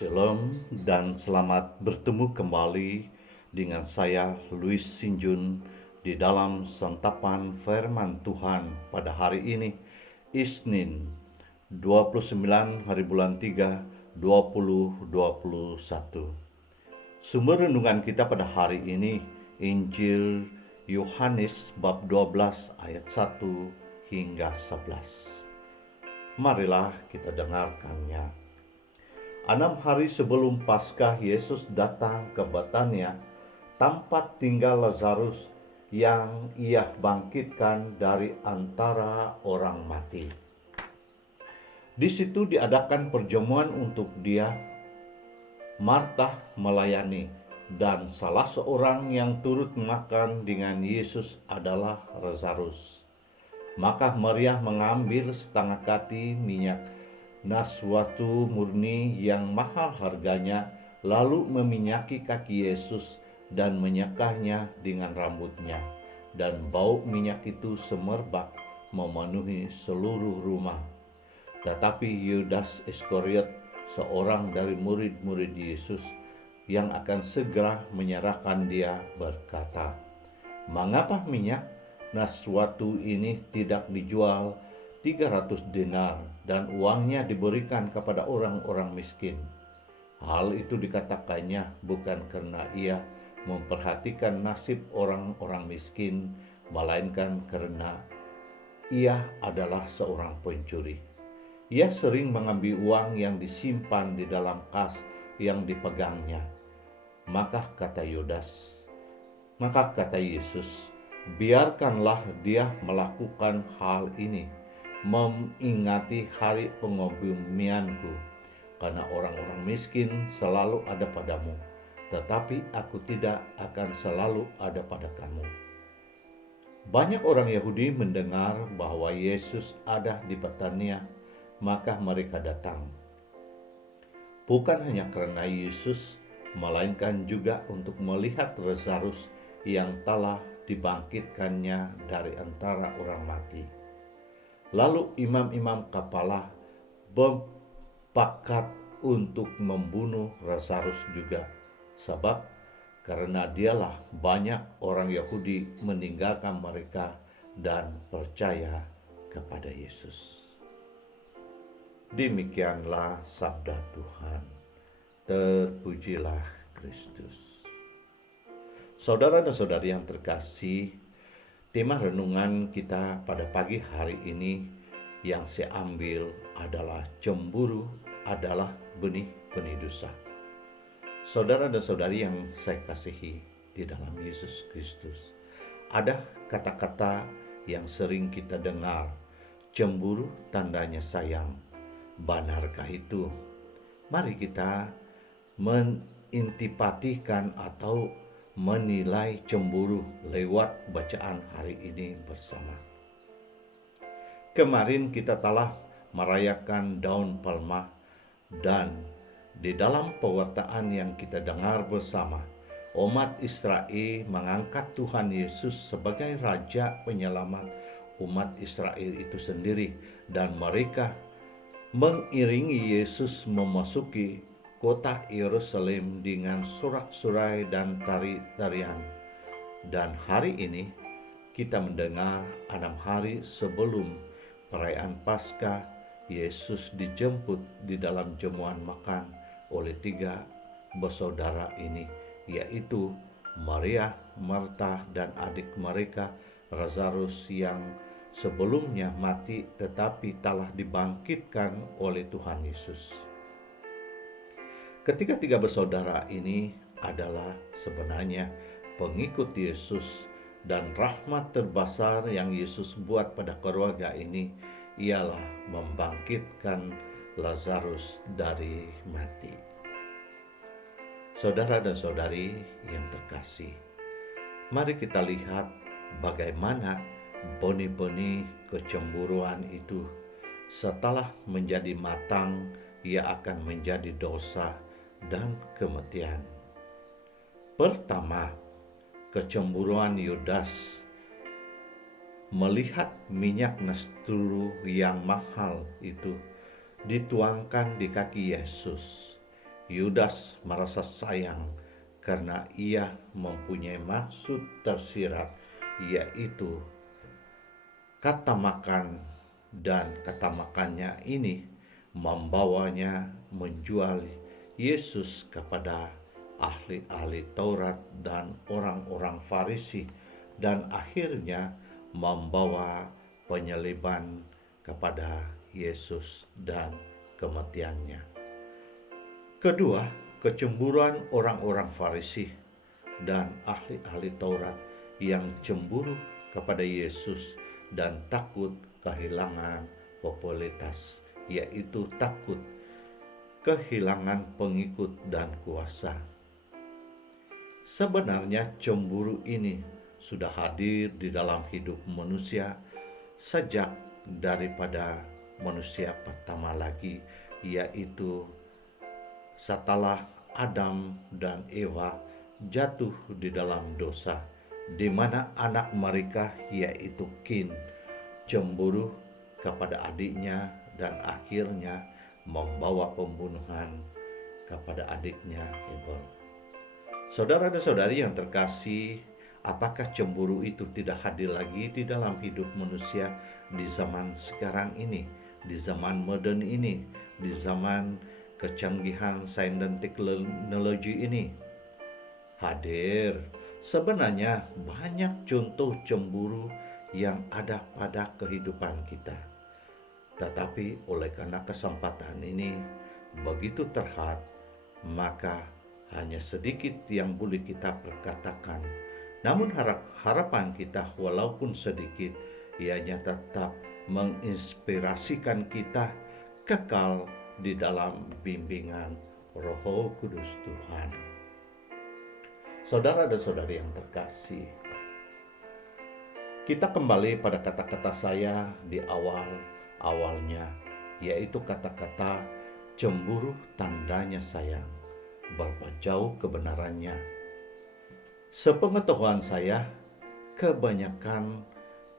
Shalom dan selamat bertemu kembali dengan saya Louis Sinjun di dalam santapan firman Tuhan pada hari ini, Isnin 29 hari bulan 3 2021. Sumber renungan kita pada hari ini Injil Yohanes bab 12 ayat 1 hingga 11. Marilah kita dengarkannya. 6 hari sebelum Paskah, Yesus datang ke Betania, tempat tinggal Lazarus yang ia bangkitkan dari antara orang mati. Di situ diadakan perjamuan untuk dia. Marta melayani, dan salah seorang yang turut makan dengan Yesus adalah Lazarus. Maka Maria mengambil setengah kati minyak naswatu murni yang mahal harganya, lalu meminyaki kaki Yesus dan menyekahnya dengan rambutnya. Dan bau minyak itu semerbak memenuhi seluruh rumah. Tetapi Yudas Iskariot, seorang dari murid-murid Yesus yang akan segera menyerahkan dia, berkata, "Mengapa minyak naswatu ini tidak dijual 300 denar dan uangnya diberikan kepada orang-orang miskin?" Hal itu dikatakannya bukan karena ia memperhatikan nasib orang-orang miskin, melainkan karena ia adalah seorang pencuri. Ia sering mengambil uang yang disimpan di dalam kas yang dipegangnya. Maka kata Yesus, "Biarkanlah dia melakukan hal ini, mengingati hari pengobamianku, karena orang-orang miskin selalu ada padamu, tetapi aku tidak akan selalu ada pada kamu." Banyak orang Yahudi mendengar bahwa Yesus ada di Betania, maka mereka datang. Bukan hanya karena Yesus, melainkan juga untuk melihat Lazarus yang telah dibangkitkannya dari antara orang mati. Lalu imam-imam kepala bersepakat untuk membunuh Lazarus juga, sebab karena dialah banyak orang Yahudi meninggalkan mereka dan percaya kepada Yesus. Demikianlah sabda Tuhan. Terpujilah Kristus. Saudara dan saudari yang terkasih, tema renungan kita pada pagi hari ini yang saya ambil adalah cemburu adalah benih-benih dosa. Saudara dan saudari yang saya kasihi di dalam Yesus Kristus, ada kata-kata yang sering kita dengar, cemburu tandanya sayang. Benarkah itu? Mari kita mengintipatikan atau menilai cemburu lewat bacaan hari ini bersama. Kemarin kita telah merayakan Daun Palma, dan di dalam pewartaan yang kita dengar bersama, umat Israel mengangkat Tuhan Yesus sebagai Raja Penyelamat umat Israel itu sendiri, dan mereka mengiringi Yesus memasuki kota Yerusalem dengan sorak-sorai dan tari-tarian. Dan hari ini kita mendengar 6 hari sebelum perayaan Paskah, Yesus dijemput di dalam jamuan makan oleh 3 bersaudara ini, yaitu Maria, Marta, dan adik mereka Lazarus yang sebelumnya mati tetapi telah dibangkitkan oleh Tuhan Yesus. Ketiga-tiga bersaudara ini adalah sebenarnya pengikut Yesus, dan rahmat terbesar yang Yesus buat pada keluarga ini ialah membangkitkan Lazarus dari mati. Saudara dan saudari yang terkasih, mari kita lihat bagaimana benih-benih kecemburuan itu setelah menjadi matang, ia akan menjadi dosa dan kematian. Pertama, kecemburuan Yudas melihat minyak nasturus yang mahal itu dituangkan di kaki Yesus. Yudas merasa sayang karena ia mempunyai maksud tersirat, yaitu kata makan, dan kata makannya ini membawanya menjual Yesus kepada ahli-ahli Taurat dan orang-orang Farisi, dan akhirnya membawa penyaliban kepada Yesus dan kematiannya. Kedua, kecemburuan orang-orang Farisi dan ahli-ahli Taurat yang cemburu kepada Yesus dan takut kehilangan popularitas, yaitu takut kehilangan pengikut dan kuasa. Sebenarnya cemburu ini sudah hadir di dalam hidup manusia sejak daripada manusia pertama lagi, yaitu setelah Adam dan Eva jatuh di dalam dosa, di mana anak mereka yaitu Kain cemburu kepada adiknya dan akhirnya membawa pembunuhan kepada adiknya Abel. Saudara dan saudari yang terkasih, apakah cemburu itu tidak hadir lagi di dalam hidup manusia di zaman sekarang ini, di zaman modern ini, di zaman kecanggihan sains dan teknologi ini? Hadir. Sebenarnya banyak contoh cemburu yang ada pada kehidupan kita. Tetapi oleh karena kesempatan ini begitu terhad, maka hanya sedikit yang boleh kita perkatakan. Namun harapan kita walaupun sedikit, ianya tetap menginspirasikan kita kekal di dalam bimbingan Roh Kudus Tuhan. Saudara dan saudari yang terkasih, kita kembali pada kata-kata saya di awalnya, yaitu kata-kata cemburu tandanya sayang, berapa jauh kebenarannya. Sepengetahuan saya, kebanyakan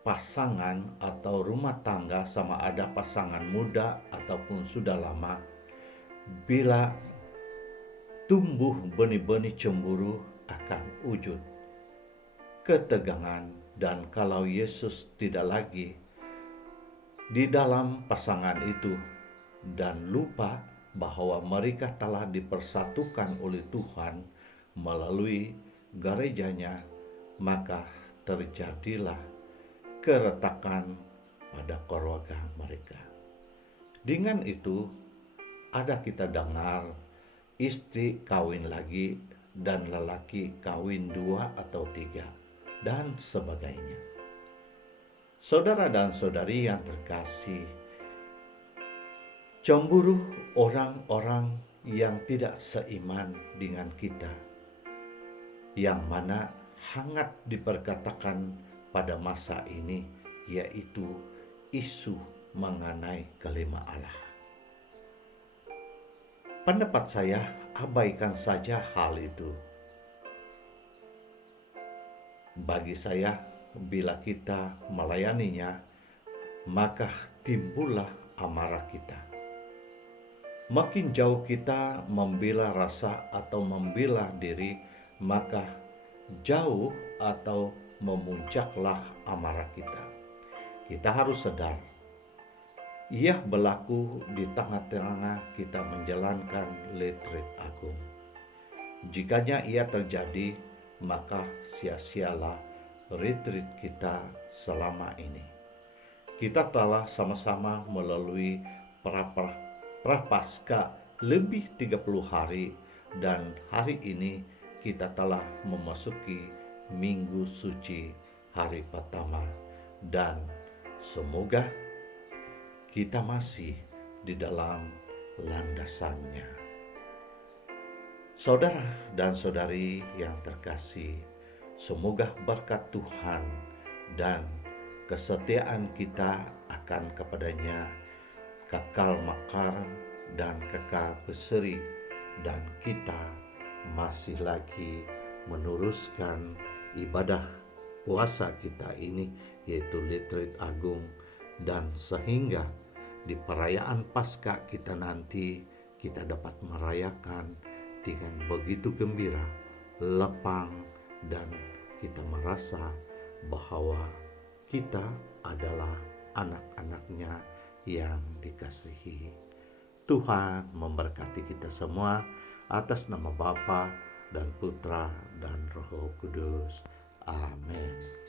pasangan atau rumah tangga, sama ada pasangan muda ataupun sudah lama, bila tumbuh benih-benih cemburu akan wujud ketegangan, dan kalau Yesus tidak lagi di dalam pasangan itu dan lupa bahwa mereka telah dipersatukan oleh Tuhan melalui gerejanya, maka terjadilah keretakan pada keluarga mereka. Dengan itu, ada kita dengar istri kawin lagi dan lelaki kawin 2 atau 3 dan sebagainya. Saudara dan saudari yang terkasih, cemburu orang-orang yang tidak seiman dengan kita, yang mana hangat diperkatakan pada masa ini, yaitu isu mengenai kelima Allah. Pendapat saya, abaikan saja hal itu. Bagi saya, bila kita melayaninya, maka timbullah amarah kita. Makin jauh kita membela rasa atau membela diri, maka jauh atau memuncaklah amarah kita. Kita harus sadar, ia berlaku di tengah-tengah kita menjalankan Letret Agung. Jikanya ia terjadi, maka sia-sialah retreat kita selama ini. Kita telah sama-sama melalui prapaskah lebih 30 hari, dan hari ini kita telah memasuki Minggu Suci hari pertama, dan semoga kita masih di dalam landasannya. Saudara dan saudari yang terkasih, semoga berkat Tuhan dan kesetiaan kita akan kepadanya kekal makar dan kekal berseri, dan kita masih lagi meneruskan ibadah puasa kita ini, yaitu Letret Agung, dan sehingga di perayaan Paskah kita nanti kita dapat merayakan dengan begitu gembira, lapang, dan kita merasa bahwa kita adalah anak-anaknya yang dikasihi. Tuhan memberkati kita semua atas nama Bapa dan Putra dan Roh Kudus. Amin.